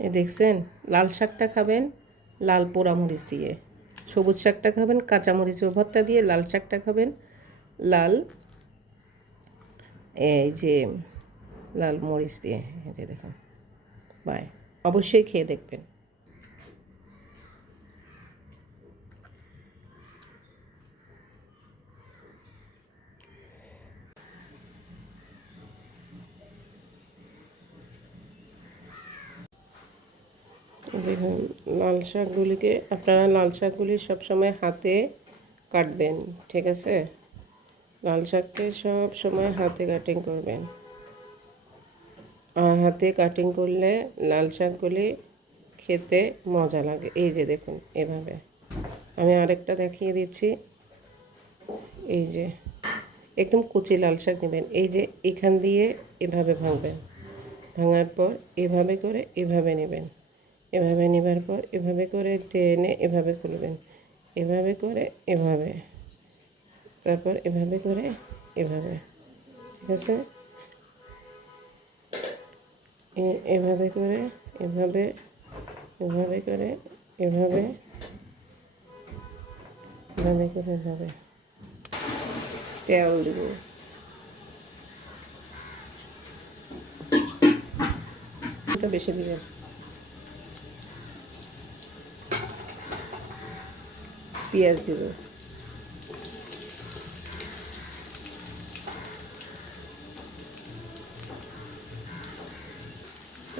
এ দেখছেন, লাল শাকটা খাবেন, লাল পোড়া মরিচ দিয়ে। সবুজ শাকটা খাবেন কাঁচামরিচ ও ভর্তা দিয়ে লাল শাকটা খাবেন, লাল, এই যে লাল মরিচ দিয়ে। এই যে দেখুন, বাই। অবশ্যই খেয়ে দেখবেন। দেখুন, লাল শাকগুলিকে আপনারা লাল শাকগুলি সবসময় হাতে কাটবেন, ঠিক আছে? লাল শাককে সব সময় হাতে কাটিং করবেন। আর হাতে কাটিং করলে লাল শাকগুলি খেতে মজা লাগে। এই যে দেখুন, এভাবে। আমি আরেকটা দেখিয়ে দিচ্ছি। এই যে, একদম কুচি লাল শাক নেবেন। এই যে, এখান দিয়ে এভাবে ভাঙবেন। ভাঙার পর এভাবে করে এভাবে নেবেন। এভাবে নেবার পর এভাবে করে টেনে এভাবে খুলবেন। এভাবে করে এভাবে। তারপর এভাবে করে এভাবে। ঠিক আছে? এভাবে করে এভাবে এভাবে করে এভাবে এভাবে করে এভাবে। তেল দিব। বেশি দিবেন। পেঁয়াজ দিব।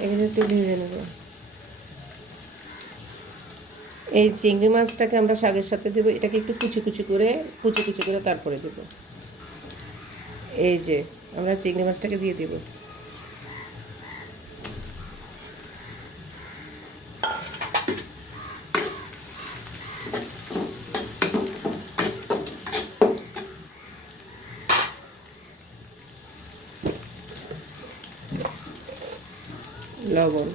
এখানে একটু ভেজে নেব। এই চিংড়ি মাছটাকে আমরা শাকের সাথে দেবো, এটাকে একটু কুচি কুচি করে, কুচি কুচি করে তারপরে দেবো। এই যে, আমরা চিংড়ি মাছটাকে দিয়ে দেবো। লবণ।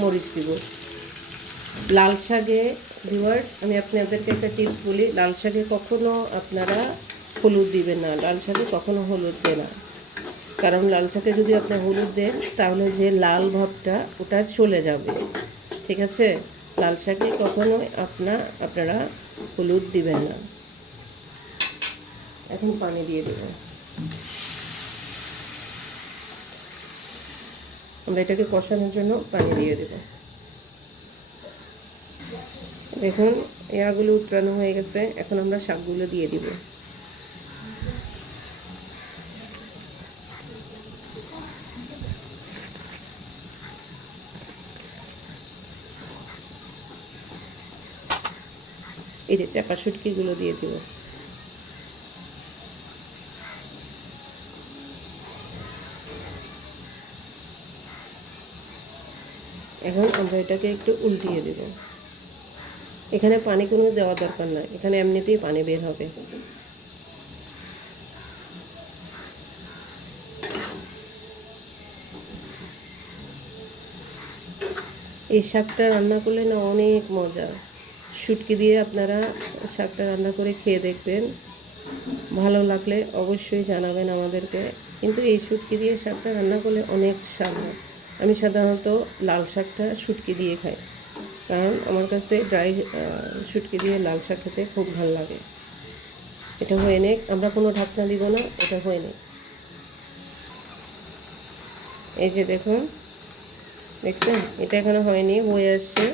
মরিচ দিব। লাল শাকে ভিউয়ার্স আমি আপনাদেরকে একটা টিপস বলি, লাল শাকে কখনো আপনারা হলুদ দিবেন না, লাল শাকে কখনো হলুদ দেন না। কারণ লাল শাকে যদি আপনি হলুদ দেন, তাহলে যে লাল ভাবটা ওটা চলে যাবে। ঠিক আছে? লাল শাকে কখনোই আপনার আপনারা হলুদ দিবেন না। এখন পানি দিয়ে দেবো। আমরা এটাকে কষানোর জন্য পানি দিয়ে দেব। দেখুন ইয়াগুলো উত্রানো হয়ে গেছে। এখন আমরা শাকগুলো দিয়ে দিব। এই যে চাপা শুটকিগুলো দিয়ে দিব। এখন আমরা এটাকে একটু উল্টিয়ে দেব। এখানে পানি কোনো দেওয়া দরকার নাই এখানে এমনিতেই পানি বের হবে। এই শাকটা রান্না করলে না অনেক মজা। শুটকি দিয়ে আপনারা শাকটা রান্না করে খেয়ে দেখবেন। ভালো লাগলে অবশ্যই জানাবেন আমাদেরকে। কিন্তু এই শুটকি দিয়ে শাকটা রান্না করলে অনেক স্বাদ আমি সাধারণত লাল শাকটা শুটকি দিয়ে খাই। কারণ আমার কাছে ড্রাই শুটকি দিয়ে লাল শাক খেতে খুব ভালো লাগে। এটা হয়ে নেক, আমরা কোনো ঢাকনা দিব না, এটা হয়ে নেক। এই যে দেখুন, দেখছেন? এটা এখনও হয়নি, হয়ে আসছে।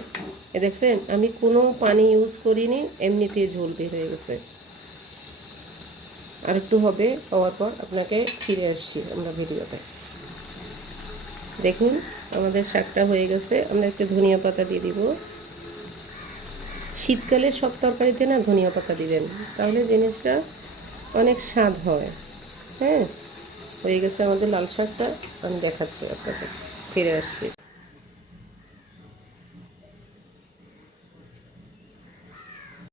এ দেখছেন, আমি কোনো পানি ইউজ করিনি, এমনিতেই ঝোল বের হয়ে গেছে। আর একটু হবে, হওয়ার পর আপনাকে ফিরে আসছি আমরা ভিডিওতে। দেখুন, আমাদের শাকটা হয়ে গেছে, আমরা একটু ধনিয়া পাতা দিয়ে দিব। শীতকালে সব তরকারিতে না ধনিয়া পাতা দিবেন, তাহলে জিনিসটা অনেক স্বাদ হয়। হ্যাঁ হয়ে গেছে আমাদের লাল শাকটা, আমি দেখাচ্ছি আপনাকে, ফিরে আসছি।